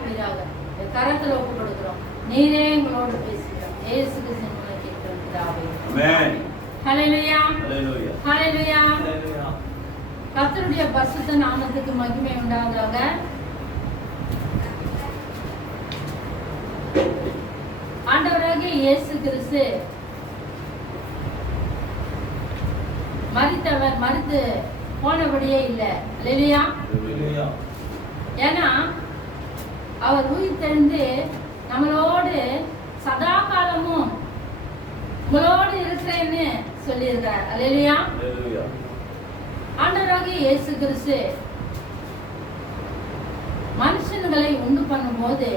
உண்டாக்குவீராக. கரத்துல ஒப்பு கொடுக்கிறோம். நீரே எங்களோடு பேசுகிறோம். இயேசு கிறிஸ்துவின் மூலம் கேட்கிறோம் பிதாவே. ஆமென். ஹல்லேலூயா. ஹல்லேலூயா. ஹல்லேலூயா. கர்த்தருடைய பரிசுத்த நாமத்துக்கு மகிமை உண்டாவதாக. ஆண்டவராகிய இயேசு கிறிஸ்து மரித்தவர் மரித்து போனபடியே இல்லை. ஹல்லேலூயா. ஏன்னா அவர் உயிர் தெழுந்து நம்மளோடு சதா காலமும் உங்களோடு இருக்கிறேன்னு சொல்லியிருக்கிறார். ஹல்லேலூயா. ஆண்டவராகிய இயேசு கிறிஸ்து மனுஷன்களை உண்டு பண்ணும்போது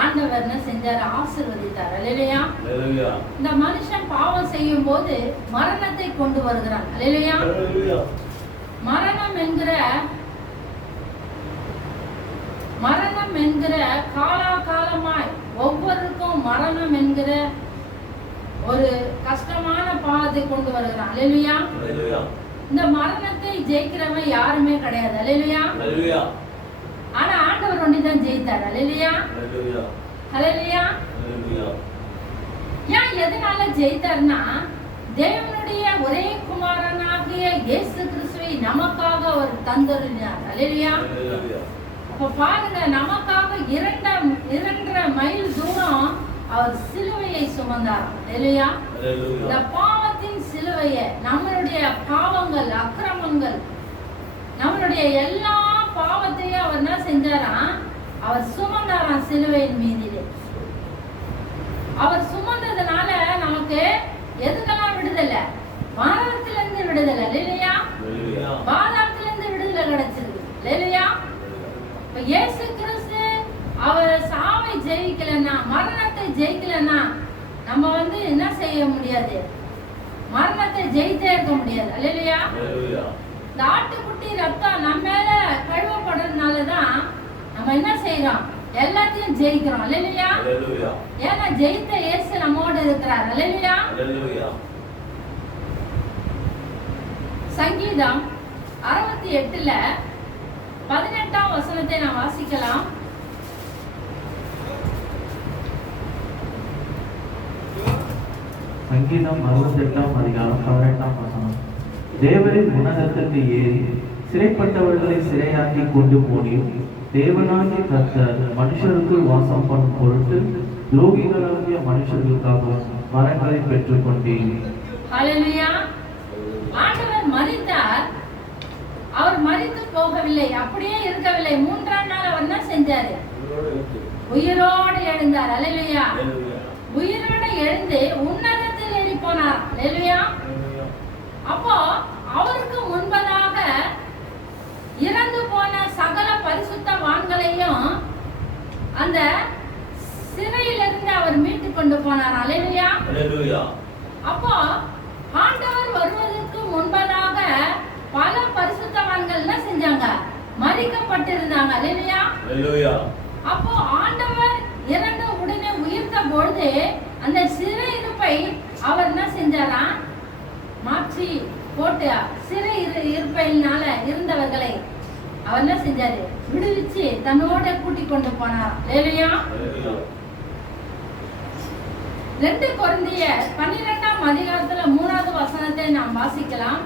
ஆண்டவர் என்ன செஞ்சார்? ஆசீர்வதித்தார். ஹல்லேலூயா. இந்த மனுஷன் பாவம் செய்யும் போது மரணத்தை கொண்டு வருகிறான். ஹல்லேலூயா. மரணம் என்கிற காலாகாலமாய் ஒவ்வொருக்கும் மரணம் என்கிற ஒரு கஷ்டமான பாவத்தை கொண்டு வருகிறான். ஹல்லேலூயா. இந்த மரணத்தை ஜெயிக்கிறவன் யாருமே கிடையாது. ஹல்லேலூயா. ஆனா ஆண்டவர் ஒன்றிதான் ஜெயித்தார். ஹல்லேலூயா. ஹல்லேலூயா. ஏன் எதனால ஜெயித்தார்னா, தேவனுடைய ஒரே குமாரனாகிய இயேசு கிறிஸ்துவை நமக்காக அவர் தந்தருளினார். ஹல்லேலூயா. அப்ப பாருங்க, நமக்காக 2.5 மைல் தூரம் அவர் சிலுவையை சுமந்தார். ஹல்லேலூயா. இந்த பாவத்தின் சிலுவையை, நம்மளுடைய பாவங்கள், அக்கிரமங்கள், நம்மளுடைய எல்லா பாவத்தையும் அவர் என்ன செஞ்சாராம்? அவர் சுமந்தாராம் சிலுவையின் மீதிலே. அவர் சுமந்ததுனால நமக்கு எதுக்கெல்லாம் விடுதலை? மரணத்திலிருந்து விடுதலை. ஹல்லேலூயா. பாதாளத்திலிருந்து விடுதலை கிடைச்சிருக்கு. ஹல்லேலூயா. இப்ப இயேசு கிறிஸ்து அவர் சாவை ஜெயிக்கலன்னா, மரணத்தை ஜெயிக்கலன்னா நம்ம என்ன செய்ய முடியாது? மரணத்தை ஜெயித்தே இருக்க முடியாது. ஹல்லேலூயா. இந்த ஆட்டுக்குட்டி ரத்தம் நம்ம மேல கழுவப்படுறதுனாலதான் நம்ம என்ன செய்யறோம்? எல்லாத்தையும் ஜெயிக்கிறோம். ஹல்லேலூயா. ஏன்னா ஜெயித்த இயேசு நம்மோடு இருக்கிறார். ஹல்லேலூயா. சங்கீதம் 68ல 18ஆம் வசனத்தை நாம் வாசிக்கலாம். சங்கீதம் 68ஆம் அதிகாரம் 18ஆம் வசனம். தேவரின் உன்னதத்திற்கு ஏறி சிறைப்பட்டவர்களை சிறையாக்கி கொண்டு போனீர். தேவனாகிய கர்த்தர் மனுஷருக்குள் வாசம் பண்ணும் பொருட்டு துரோகிகளாகிய மனுஷர்களுக்காக வரங்களை பெற்றுக் கொண்டீர். ஹல்லேலூயா. ஆண்டவர் மரித்தார். அவர் மரித்து போகவில்லை, அப்படியே இருக்கவில்லை. 3ஆம் நாள் அவர் என்ன செஞ்சாரு? உயிரோடு எழுந்தார். ஹல்லேலூயா. உயிரோடு எழுந்து உன்னதத்தில் ஏறி போனார். ஹல்லேலூயா. அப்போ அவருக்கு முன்பதாக இறந்து போன சகல பரிசுத்தவான்களையும் அந்த சிறையிலிருந்து அவர் மீட்டு கொண்டு போனார். ஹல்லேலூயா. அப்போ ஆண்டவர் வருவதற்கு முன்பதாக பல பரிசுத்தவான்கள் என்ன செஞ்சாங்க? மரிக்கப்பட்டிருந்தாங்க. ஹல்லேலூயா. அப்போ ஆண்டவர் இறந்த உடனே உயிர்த்த பொழுது அந்த சிறை இருப்பை அவர் என்ன செஞ்சாரா? மாற்றி போட்டு சிறை இருப்பையினால இருந்தவர்களை அவர் என்ன செஞ்சாரு? விடுவிச்சு தன்னோட கூட்டி கொண்டு போனார். ஹல்லேலூயா. 2 கொரிந்தியர் 12ஆம் அதிகாரத்துல 3வது வசனத்தை நாம் வாசிக்கலாம்.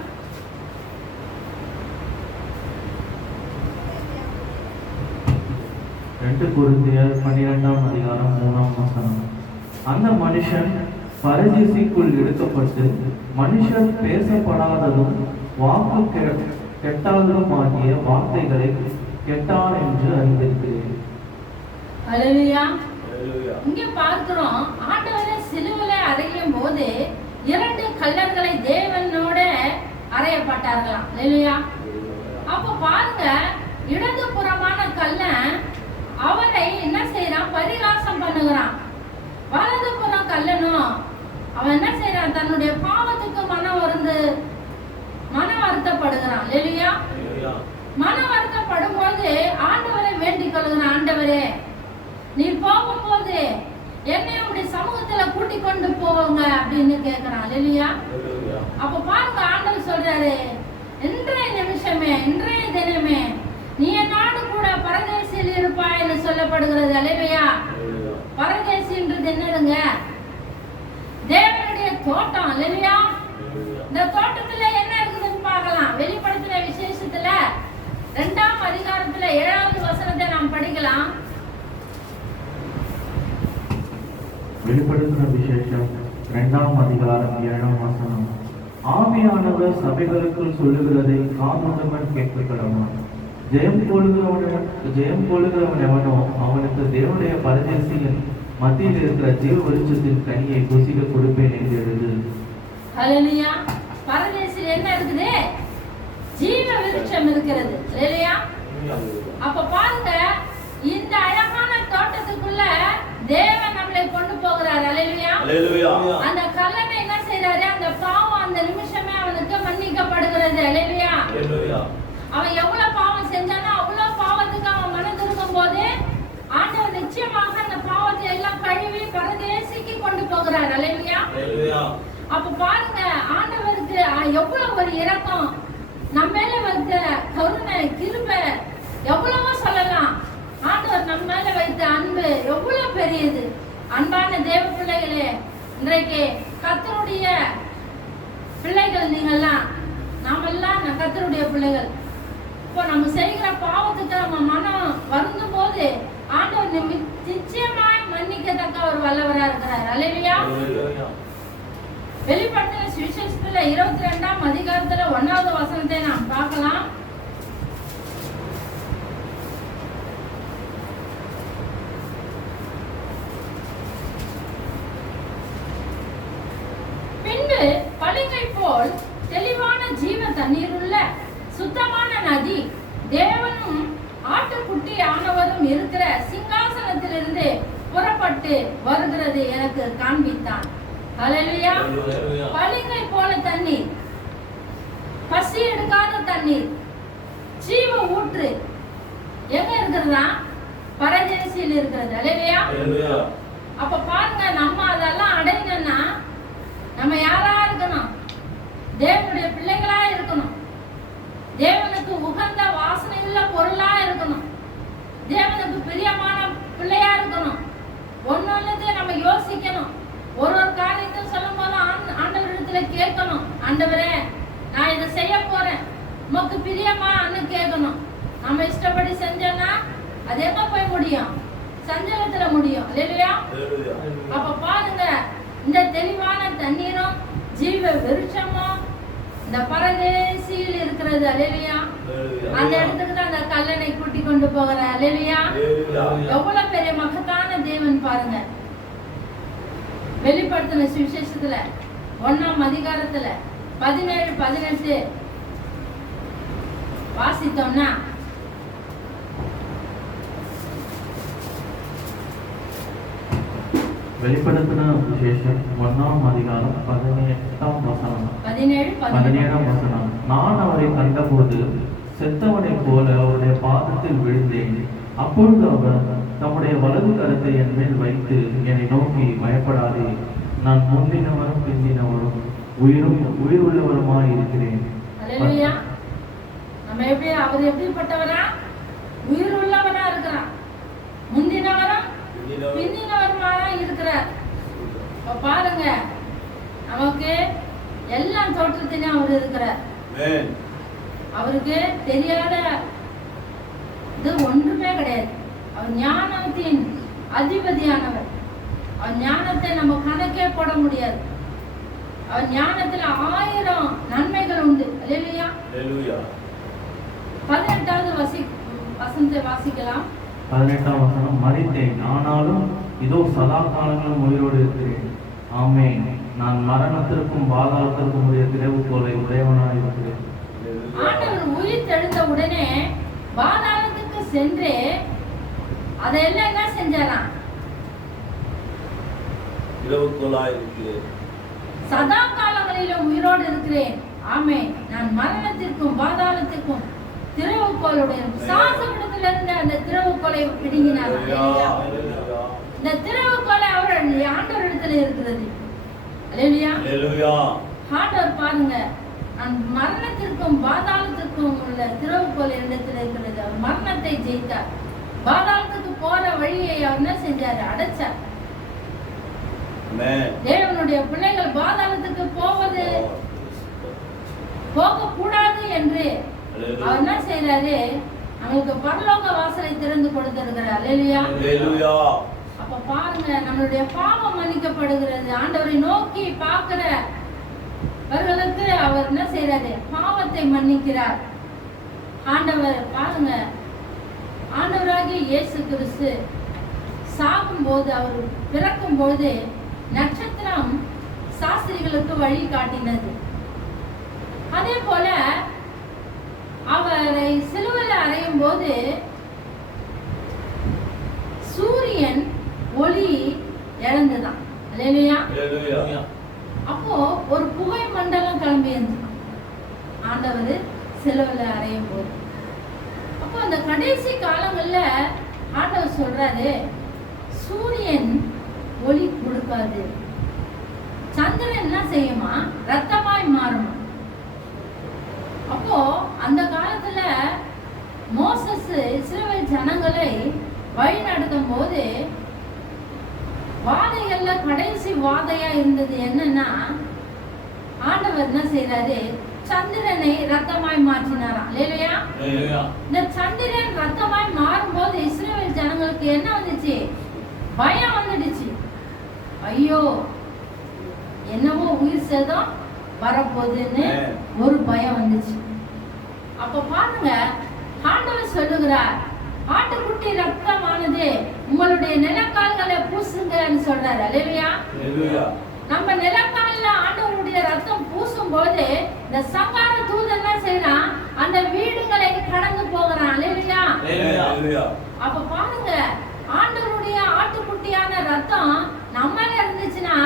2 கொரிந்தியர் 12ஆம் அதிகாரம் 3ஆம் வசனம். அந்த மனுஷன் பரதீசுக்குள் எடுக்கப்பட்டு மனுஷர் பேசப்படாததும் வாக்கு கெட்டாததும் ஆகிய வார்த்தைகளை கெட்டான் என்று அறிந்திருக்கிறேன். ஹல்லேலூயா. இங்க பார்க்கிறோம், ஆண்டவரே சிலுவையிலே அறையும் போது 2 கல்லர்களை தேவனோட அறையப்பட்டார்களாம். ஹல்லேலூயா. அப்ப பாருங்க, இடது புறமான கல்லன் அவரை என்ன செய்யறான்? பரிகாசம் பண்ணுகிறான். வலது புறம் கல்லனும் அவன் என்ன செய்யறான்? தன்னுடைய பாவத்துக்கு மன வருத்தப்படுகிறான். ஹல்லேலூயா. மன வருத்தப்படும் போது ஆண்டவரை வேண்டிக் கொள்கிறான். ஆண்டவரே, நீ போகும்போது என்னை உடைய சமூகத்துல கூட்டி கொண்டு போவாங்க அப்படின்னு கேட்கிறான். ஹல்லேலூயா. அப்ப பாருங்க, ஆண்டவர் சொல்றாரு, இன்றைய நிமிஷமே, இன்றைய தினமே நீ என்னோடு கூட பரதேசியில் இருப்பாய் என்று சொல்லப்படுகிறது. அல்லேலூயா. பரதேசின்றது என்னதுங்க? தேவனுடைய தோட்டம். அல்லேலூயா. இந்த தோட்டத்துல என்ன இருக்குதுன்னு பார்க்கலாம். வெளிப்படுத்தின விசேஷத்துல 2ஆம் அதிகாரத்துல 7வது வசனத்தை நாம் படிக்கலாம். வெளிப்படுத்தின விசேஷம் 2ஆம் அதிகாரம் 7ஆம் வசனம். ஆவியானவர் சபைகளுக்குள் சொல்லுகிறதை காதுள்ளவன் கேட்கக்கடவன். ஜெயம் கொள்ளுகிறவன் எவனோ அவனுக்கு தேவனுடைய பரதேசியின் மத்தியில் இருக்கிற ஜீவ வெளிச்சத்தின் கனியை புசிக்க கொடுப்பேன் என்று எழுது. ஹல்லேலூயா. பரதேசில் என்ன இருக்குது? ஜீவ விருட்சம் இருக்கிறது. ஹல்லேலூயா. அப்ப பாருங்க, இந்த அழகான தோட்டத்துக்குள்ள தேவன் நம்மளை கொண்டு போகிறார். ஹல்லேலூயா. அந்த கல்லனை என்ன செய்றாரு? அந்த பாவம் அந்த நிமிஷமே அவனுக்கு மன்னிக்கப்படுகிறது. ஹல்லேலூயா. அவன் எவ்வளவு பாவம் செஞ்சானோ அவ்வளவு பாவத்துக்கு அவன் மனதிருக்கும் போது ஆண்டவர் நிச்சயமாக அந்த பாவத்தை எல்லாம் கழுவி பரதேசிக்கு கொண்டு போகிறார். ஹல்லேலூயா. அப்ப பாருங்க, ஆண்டவருக்கு எவ்வளவு ஒரு இரக்கம், நம்ம மேல வைத்த கருணை, கிருபை எவ்வளவோ சொல்லலாம். ஆண்டவர் நம்ம மேல வைத்த அன்பு எவ்வளவு பெரியது. அன்பான தேவ பிள்ளைகளே, இன்றைக்கு கர்த்தருடைய பிள்ளைகள் நீங்கெல்லாம், நாமெல்லாம் கர்த்தருடைய பிள்ளைகள். இப்போ நம்ம செய்கிற பாவத்துக்கு நம்ம மனம் வருந்தும் போது ஆண்டவர் நிச்சயமாய் மன்னிக்கத்தக்க ஒரு வல்லவரா இருக்கிறார். அல்லேலூயா. வெளிப்படுத்தின சுவிசேஷத்துல 22ஆம் அதிகாரத்துல 1வது வசனத்தை நாம் பார்க்கலாம். பின்பு பளிங்கை போல் தெளிவான ஜீவ தண்ணீருள்ள சுத்தமான நதி தேவனும் ஆட்டுக்குட்டி ஆனவரும் இருக்கிற சிங்காசனத்திலிருந்து புறப்பட்டு வருகிறது எனக்கு காண்பித்தான். ஹல்லேலூயா. பளிங்கை போல தண்ணீர், பசி எடுக்காத தண்ணீர், ஜீவ ஊற்று எங்க இருக்கிறதா? பரதேசியில் இருக்கிறது. ஹல்லேலூயா. அப்ப பாருங்க, நம்ம அதெல்லாம் அடையணும்னா நம்ம யாரா இருக்கணும்? தேவனுடைய பிள்ளைகளா இருக்கணும். தேவனுக்கு உகந்த வாசனையுள்ள பொருளா இருக்கணும். தேவனுக்கு பிரியமான பிள்ளையா இருக்கணும். ஒன்னொன்னுத்தையும் நம்ம யோசிக்கணும். ஒரு காரியத்தை சொல்லும் போது ஆண்டவரிடத்துல கேட்கணும். ஆண்டவரே, நான் இதை செய்ய போறேன், உமக்கு பிரியமான்னு கேட்கணும். நம்ம இஷ்டப்படி செஞ்சோம்னா அது எங்க போய் முடியும்? சஞ்சலத்துல முடியும். இல்லையா? அப்ப பாருங்க, இந்த தெளிவான தண்ணீரும் ஜீவ விருட்சமும் இந்த பரதேசியில் இருக்கிறது. அல்லேலூயா. அந்த இடத்துக்கு தான் அந்த கல்லனை கூட்டி கொண்டு போகிற. அல்லேலூயா. எவ்வளவு பெரிய மகத்தான தேவன் பாருங்க. வெளிப்படுத்தின சுவிசேஷத்துல 1ஆம் அதிகாரத்துல 17-18 வாசித்தோம்னா, வெளிப்படுத்தின விசேஷம் 1ஆம் அதிகாரம் 17ஆம் வசனம். நான் அவரை கண்டபோது செத்தவனைப் போல அவருடைய பாதத்தில் விழுந்தேன். அப்பொழுது அவர் தம்முடைய வலது கரத்தை என் மேல் வைத்து என்னை நோக்கி, பயப்படாதே, நான் முந்தினவரும் பிந்தினவரும் உயிர் உள்ளவருமாய் இருக்கிறேன். நம்ம அவர் எப்படிப்பட்டவரா? உயிர் உள்ளவரா இருக்கிறார். முந்தினவரும் பிந்தினவருமா இருக்கிறார். பாருங்க, நமக்கு எல்லா தோற்றத்திலும் அவர் இருக்கிறார். அவருக்கு தெரியாத இது ஒன்றுமே கிடையாது. அவர் ஞானத்தின் அதிபதியானவர். அவர் ஞானத்தை நம்ம கணக்கே போட முடியாது. அவர் ஞானத்துல 1000 நன்மைகள் உண்டு. அல்லேலூயா. 18வது வசனத்தை வாசிக்கலாம். 18ஆம் வசனம். மரித்தேன், ஆனாலும் இதோ சதா காலங்களும் உயிரோடு இருக்கிறேன். ஆமென். நான் மரணத்திற்கும் பாதாளத்திற்கும் உடைய திறவுகோலை உடையவனாய் இருக்கிறேன். ஆண்டவர் உயிர் தெழுந்த உடனே பாதாளத்துக்கு சென்று அதெல்லாம் என்ன செஞ்சாராம்? திறவுகோலாய் இருக்கிறேன். சதா காலங்களிலும் உயிரோடு இருக்கிறேன். ஆமென். நான் மரணத்திற்கும் பாதாளத்திற்கும் திறவுகோலுடைய சாசனத்துல இருந்து அந்த திறவுகோலை பிடுங்கினார். இந்த திறவுகோலை அவர் ஆண்டவர் இடத்துல இருக்கிறது. அல்லேலூயா. ஆண்டவர் பாருங்க, மரணத்திற்கும் பாதாளத்திற்கும் உள்ள திறவுகோல் இடத்தில் இருக்கிறது. அவர் மரணத்தை ஜெயித்தார். பாதாளத்துக்கு போற வழியை அவர் என்ன செஞ்சாரு? அடைச்சார். தேவனுடைய பிள்ளைகள் பாதாளத்துக்கு போக கூடாது என்று அவர் என்ன செய்யறாரு? அவங்களுக்கு பரலோக வாசலை திறந்து கொடுத்திருக்கிறார். அல்லேலூயா. அப்ப பாருங்க, நம்மளுடைய பாவம் மன்னிக்கப்படுகிறது. ஆண்டவரை நோக்கி பார்க்கிறவர்களுக்கு அவர் என்ன செய்யறாரு? பாவத்தை மன்னிக்கிறார். ஆண்டவர் பாருங்க, ஆண்டவராகிய இயேசு கிறிஸ்து சாகும் போது, அவர் பிறக்கும் போது நட்சத்திரம் சாஸ்திரிகளுக்கு வழி காட்டினது. அதே போல அவரை சிலுவையில் அறையும் போது சூரியன் ஒளி இழந்துதான். அப்போ ஒரு புகை மண்டலம் கிளம்பி இருந்தான் ஆண்டவர் சிலுவையில் அறையும் போது. அப்போ அந்த கடைசி காலங்கள்ல ஆண்டவர் சொல்றாரு, சூரியன் ஒளி கொடுக்காது, சந்திரன் என்ன செய்யுமா? ரத்தமாய் மாறுமா. அப்போ அந்த காலத்துல மோசஸ் இஸ்ரவேல் ஜனங்களை வழி நடத்தும் போது வாதைகள்ல கடைசி வாதையா இருந்தது என்னன்னா, ஆண்டவர் என்ன செய்யறாரு? சந்திரனை ரத்தமாய் மாற்றினாராம். இல்லையா? இந்த சந்திரன் ரத்தமாய் மாறும் போது இஸ்ரவேல் ஜனங்களுக்கு என்ன வந்துச்சு? பயம் வந்துடுச்சு. ஐயோ, என்னவோ உயிர் சேதம் வரப்போகுதுன்னு ஒரு பயம் வந்துச்சு. அப்ப பாருங்க, ஆண்டவர் சொல்லுகிறார், ஆட்டுக்குட்டி ரத்தமானது உங்களுடைய நிலக்கால்களை பூசுங்கன்னு சொல்றாரு. அல்லேலூயா. நம்ம நிலக்கால்ல ஆண்டவருடைய ரத்தம் பூசும் போது இந்த சங்கார தூதன் என்ன செய்யறான்? அந்த வீடுகளை கடந்து போகிறான். அல்லேலூயா. அப்ப பாருங்க, ஆண்டவருடைய ஆட்டுக்குட்டியான ரத்தம் நம்மள இருந்துச்சுன்னா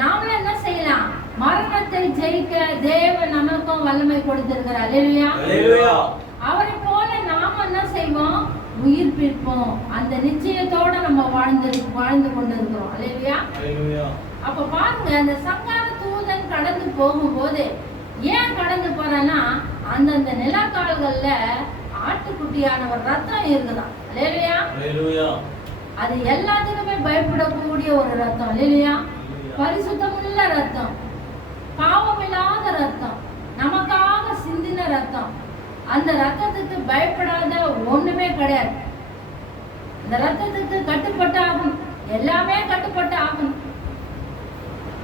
நாமளும் என்ன செய்யலாம்? மரணத்தை ஜெயிக்க தேவன் நமக்கும் வல்லமை கொடுத்திருக்கிறார். அல்லேலூயா. அவரை போல நாம என்ன செய்வோம்? உயிர் பிற்போம். அந்த நிச்சயத்தோட நம்ம வாழ்ந்து கொண்டிருக்கிறோம். அல்லேலூயா. அப்ப பாருங்க, அந்த சங்கார தூதன் கடந்து போகும்போது ஏன் கடந்து போறேன்னா, அந்தந்த நிலக்கால்கள்ல ஆட்டுக்குட்டியானவர் ரத்தம் இருக்குதான். அல்லேலூயா. அது எல்லாத்துக்குமே பயப்படக்கூடிய ஒரு ரத்தம். அல்லேலூயா. பரிசுத்தமுள்ள ரத்தம், பாவமில்லாத ரத்தம், நமக்காக சிந்தின ரத்தம். அந்த ரத்தத்துக்கு பயப்படாத ஒண்ணுமே கிடையாது. அந்த ரத்தத்துக்கு கட்டுப்பட்டு ஆகணும், எல்லாமே கட்டுப்பட்டு ஆகணும்.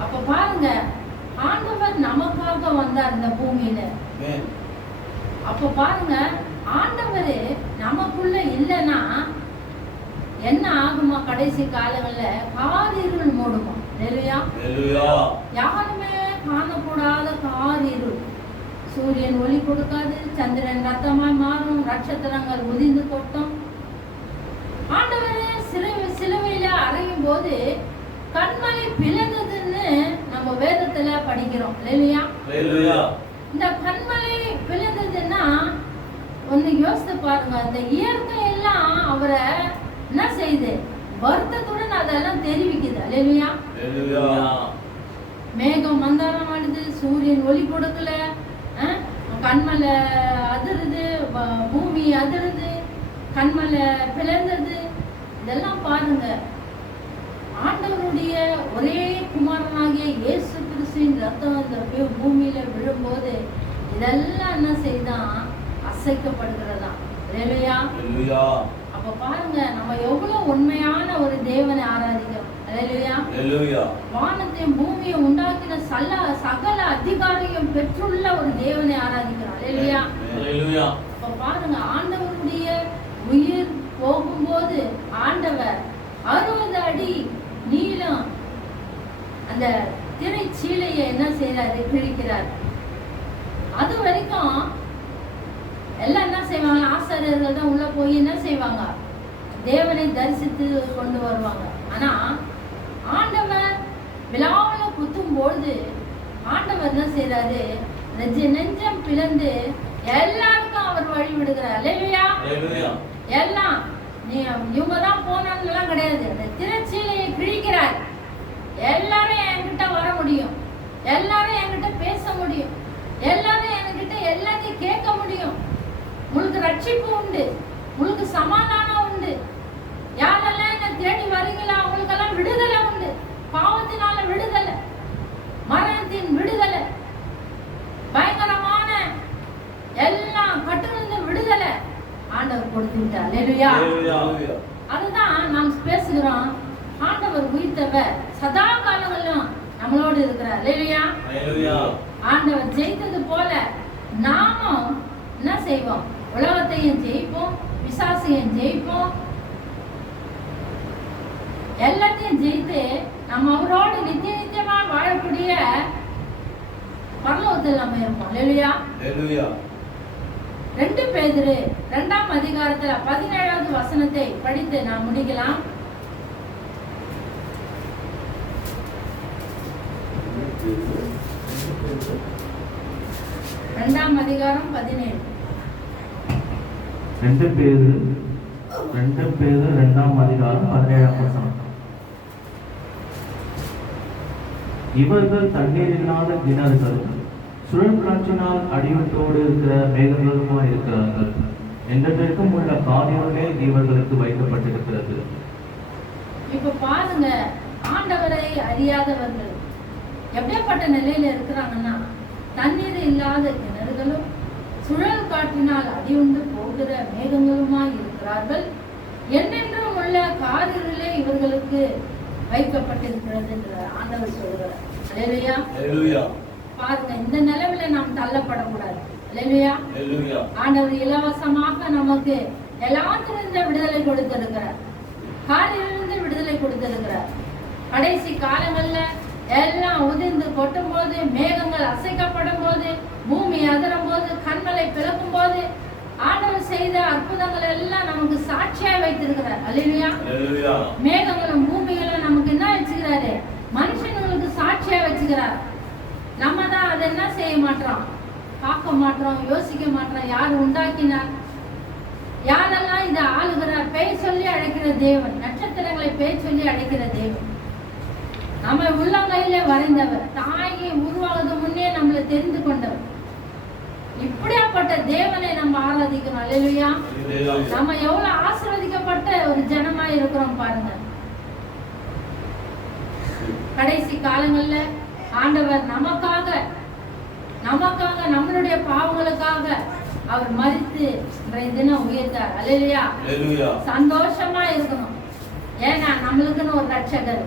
அப்ப பாருங்க, ஆண்டவர் நமக்காக வந்தார் இந்த பூமியில. அப்ப பாருங்க, ஆண்டவர் நமக்குள்ள இல்லைன்னா என்ன ஆகுமா? கடைசி காலங்கள்ல காரிருள் மூடுமா. யாருமே காணக்கூடாத காரிருள். சூரியன் ஒளி கொடுக்காது, சந்திரன் ரத்தமாய் மாறும், நட்சத்திரங்கள் உதிர்ந்து கொட்டும். ஆண்டவர் சிலுவையில அறையும் போது கண்மலை பிளந்ததுன்னு நம்ம வேதத்துல படிக்கிறோம். இல்லையா? இந்த கண்மலை பிளந்ததுன்னா ஒண்ணு யோசித்து பாருங்க, அந்த இயற்கை எல்லாம் அவரை என்ன செய்யுது? வருத்தத்துடன் அதெல்லாம் தெரிவிக்குது. இல்லையா? மேகம் மந்தாரம் ஆடுது, சூரியன் ஒளி கொடுக்கல, கண்மலை அதிருது, பூமி அதிருது, கண்மலை பிளந்தது. இதெல்லாம் பாருங்க, ஆண்டவருடைய ஒரே குமாரனாகிய இயேசு கிறிஸ்துவின் ரத்தம் இந்த பூமியில விழும்போது இதெல்லாம் என்ன செய்தான்? அசைக்கப்படுகிறதா. இல்லையா? அப்ப பாருங்க, நம்ம எவ்வளவு உண்மையான ஒரு தேவனை ஆராதிக்கிறோம். அல்லேலூயா. வானத்தையும் பூமியை உண்டாக்கின சகல அதிகாரியும் பெற்றுள்ள ஒரு தேவனை ஆராதிக்கிறோம். அல்லேலூயா. அப்ப பாருங்க, ஆண்டவருடைய உயிர் போகும்போது ஆண்டவர் 60 அடி நீளம் அந்த திரைச்சீலையை என்ன செய்யறாரு? கிழிக்கிறார். அது வரைக்கும் எல்லாம் என்ன செய்வாங்க? ஆசாரியர்கள் தான் உள்ள போய் என்ன செய்வாங்க? தேவனை தரிசித்து கொண்டு வருவாங்க. ஆனா ஆண்டவர் விழாவில குத்தும் பொழுது ஆண்டவர் என்ன செய்யறாரு? நெஞ்சம் பிளந்து எல்லாருக்கும் அவர் வழி விடுகிறார். அல்லேலூயா. எல்லாம் இவங்க தான் போனான்னு கிடையாது. அந்த திரைச்சீலையை கிழிக்கிறார். எல்லாரும் என்கிட்ட வர முடியும், எல்லாரும் என்கிட்ட பேச முடியும், எல்லாரும் என்கிட்ட எல்லாத்தையும் கேட்க முடியும். உங்களுக்கு ரட்சிப்பு உண்டு, உங்களுக்கு சமாதானம் உண்டு. யாரெல்லாம் என்ன தேடி வரீங்களோ அவங்களுக்கெல்லாம் விடுதலை உண்டு. பாவத்தினால விடுதலை, மரணத்தின் விடுதலை, பயங்கரமான எல்லாம் கட்டுறது விடுதலை ஆண்டவர் கொடுத்து விட்டார். அல்லேலூயா. அதுதான் நாம் பேசுகிறோம். ஆண்டவர் உயிர்த்தவர் சதா காலங்களிலும் நம்மளோடு இருக்கிறார். அல்லேலூயா. ஆண்டவர் ஜெயித்தது போல நாமும் என்ன செய்வோம்? உலகத்தையும் ஜெயிப்போம், பிசாசையும் ஜெயிப்போம், எல்லாத்தையும் ஜெயித்து நம்ம அவரோடு நித்திய நித்தியமா வாழக்கூடிய பரலோகத்தில் நம்ம இருப்போம். அல்லேலூயா. 2 பேதுரு 2ஆம் அதிகாரத்துல 17வது வசனத்தை படித்து நாம் முடிக்கலாம். 2ஆம் அதிகாரம் 17. 2 பேதுரு 2ஆம் அதிகாரம் 17ஆம் வசனம். இவர்கள் தண்ணீர் இல்லாத கிணறுகள், சுழல் காற்றினால் அடிவட்டோடு இருக்கிற மேகங்களுமாய் இருக்கிறார்கள். என்றைக்கும் உள்ள காரியங்களே இவர்களுக்கு வைக்கப்பட்டிருக்கிறது. இப்ப பாருங்க, ஆண்டவரை அறியாதவர்கள் எப்படிப்பட்ட நிலையில இருக்கிறாங்கன்னா, தண்ணீர் இல்லாத கிணறுகளும் சுழல் காற்றினால் அடிவுண்டு போகிற மேகங்களுமாய் இருக்கிறார்கள். என்றென்றும் உள்ள காரியங்களே இவர்களுக்கு வைக்கப்பட்டிருக்கிறது என்று ஆண்டவர் சொல்கிறார். அல்லேலூயா. பாருங்க, இந்த நிலையில நாம் தள்ளப்படக்கூடாது. அல்லேலூயா. ஆண்டவர் இலவசமாக நமக்கு எல்லாத்திலிருந்து விடுதலை கொடுத்திருக்கிறார், காரிலிருந்து விடுதலை கொடுத்திருக்கிறார். கடைசி காலங்கள்ல எல்லாம் உதிர்ந்து கொட்டும் போது, மேகங்கள் அசைக்கப்படும் போது, பூமி அதிரும் போது, கண்மலை பிளக்கும் போது ஆண்டவர் செய்த அற்புதங்கள் எல்லாம் நமக்கு சாட்சியாய் வைத்திருக்கிறார். அல்லேலூயா. மேகங்களும் பூமிகளும் நமக்கு என்ன வச்சுக்கிறாரு? மனுஷங்களுக்கு சாட்சியா வச்சுக்கிறார். நம்ம தான் அதை என்ன செய்ய மாட்டோம்? பார்க்க மாட்டோம், யோசிக்க மாட்டோம். யார் உண்டாக்கினார்? யாரெல்லாம் இதை ஆளுகிறார்? பெயர் சொல்லி அழைக்கிற தேவன், நட்சத்திரங்களை பெயர் சொல்லி அழைக்கிற தேவன், நம்ம உள்ளங்கையில வரைந்தவர், தாயை உருவாகுது முன்னே நம்மளை தெரிந்து கொண்டவர். இப்படியாப்பட்ட தேவனை நம்ம ஆராதிக்கணும். அல்லேலூயா. நம்ம எவ்வளவு ஆசீர்வதிக்கப்பட்ட ஒரு ஜனமா இருக்கிறோம் பாருங்க. கடைசி காலங்கள்ல ஆண்டவர் நமக்காக நம்மளுடைய பாவங்களுக்காக அவர் மரித்து இன்றைய தினம் உயர்த்தார். அல்லேலூயா. சந்தோஷமா இருக்கணும். ஏன்னா நம்மளுக்குன்னு ஒரு ரட்சகர்.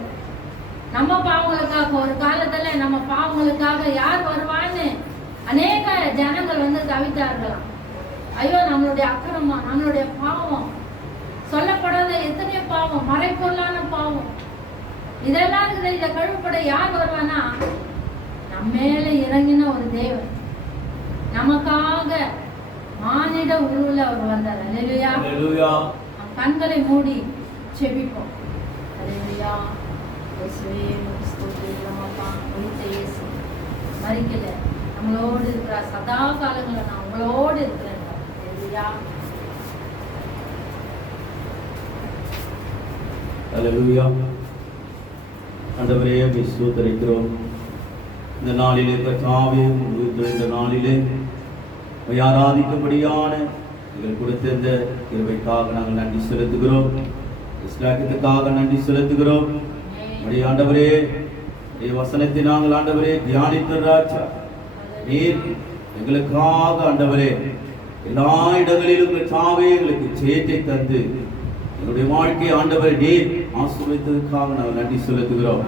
நம்ம பாவங்களுக்காக ஒரு காலத்துல நம்ம பாவங்களுக்காக யார் வருவான்னு அநேக ஜனங்கள் வந்து தவித்தார்களாம். ஐயோ, நம்மளுடைய அக்கிரமம், நம்மளுடைய பாவம், சொல்லப்படாத எத்தனையோ பாவம், மறைப்பொருளான பாவம், இதெல்லாம் இருக்குது. இதை கழுவப்பட யார் வருவானா? நம்ம மேல இறங்கின ஒரு தேவன், நமக்காக மானிட உருவில் அவர் வந்தார். அல்லேலூயா. கண்களை மூடி செபிப்போம். அல்லேலூயா. மறிக்கல, நம்மளோடு இருக்கிறார். சதா காலங்களில் நான் உங்களோடு இருக்கிறேன். அல்லேலூயா. ஆண்டவரே, உம்மை ஸ்தோத்திரிக்கிறோம். இந்த நாளிலே கர்த்தாவே, இந்த நாளிலே ஆராதிக்கும்படியான எங்களுக்கு கொடுத்த இந்த கிருபைக்காக நாங்கள் நன்றி செலுத்துகிறோம். இஸ்லாத்துக்காக நன்றி செலுத்துகிறோம். ஆண்டவரே, வசனத்தை நாங்கள் ஆண்டவரே தியானித்த ராஜா, நீர் எங்களுக்காக ஆண்டவரே எல்லா இடங்களிலும் கர்த்தாவே எங்களுக்கு ஜெயத்தை தந்து எங்களுடைய வாழ்க்கையை ஆண்டவரே நீர் ஆசீர்வதித்ததற்காக நாங்கள் நன்றி செலுத்துகிறோம்.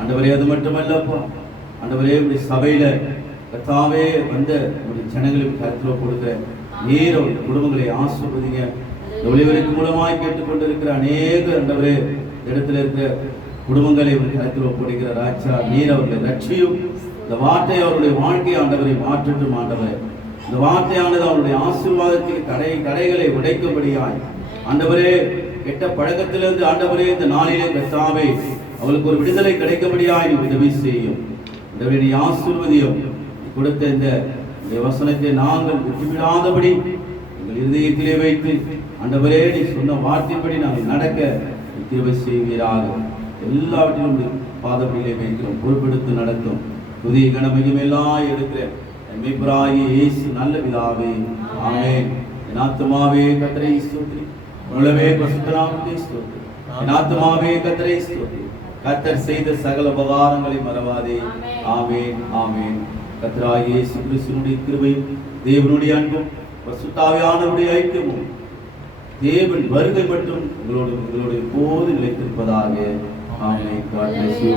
ஆண்டவரே, அது மட்டுமல்லப்பா ஆண்டவரே, உடைய சபையில கர்த்தாவே வந்த உடைய ஜனங்களுக்கு கருத்துல கொடுக்கிற நீர் அவருடைய குடும்பங்களை ஆசீர்வதிங்க. ஒளிபரப்பு மூலமாய் கேட்டுக்கொண்டிருக்கிற அநேக ஆண்டவரே இடத்துல இருக்கிற குடும்பங்களை கருத்தில் ஒப்படைக்கிற ராஜா, நீர் அவர்களை ரட்சியும். இந்த வார்த்தை அவருடைய வாழ்க்கை ஆண்டவரை மாற்றட்டும். ஆண்டவர், இந்த வார்த்தையானது அவருடைய ஆசீர்வாதத்தில் தடைகளை உடைக்கும்படியாய் ஆண்டவரே, கெட்ட பழக்கத்திலிருந்து ஆண்டவரே இந்த நாளிலே கர்த்தாவே அவளுக்கு ஒரு விடுதலை கிடைக்கும்படியாய் உதவி செய்யும். இந்த ஆசீர்வதியும் கொடுத்த இந்த வசனத்தை நாங்கள் விட்டுவிடாதபடி எங்கள் இருதயத்திலே வைத்து ஆண்டவரே நீ சொன்ன வார்த்தைப்படி நாங்கள் நடக்க கிருபை செய்வீராக. எல்லாவற்றிலும் பாதப்படியிலே வைக்கிறோம். பொறுப்பெடுத்து நடத்தும். புதிய கணமையும் எல்லாம் எடுக்கிற மீட்பராகிய இயேசு நல்ல பிதாவே ஆமென். என் ஆத்துமாவே கர்த்தரை ஸ்தோத்திரி, முழுமே பரிசுத்த நாமத்தை ஸ்தோத்திரி. என் ஆத்துமாவே கர்த்தரை ஸ்தோத்திரி, கர்த்தர் செய்த சகல உபகாரங்களை மறவாதே. ஆமென் ஆமென். கர்த்தராகிய இயேசு கிறிஸ்துவினுடைய கிருபையும் தேவனுடைய அன்பும் பரிசுத்த ஆவியானவருடைய ஐக்கியமும் தேவன் வருகை மட்டும் உங்களோடு எப்போது நிலைத்திருப்பதாக. ஆமென். God bless you.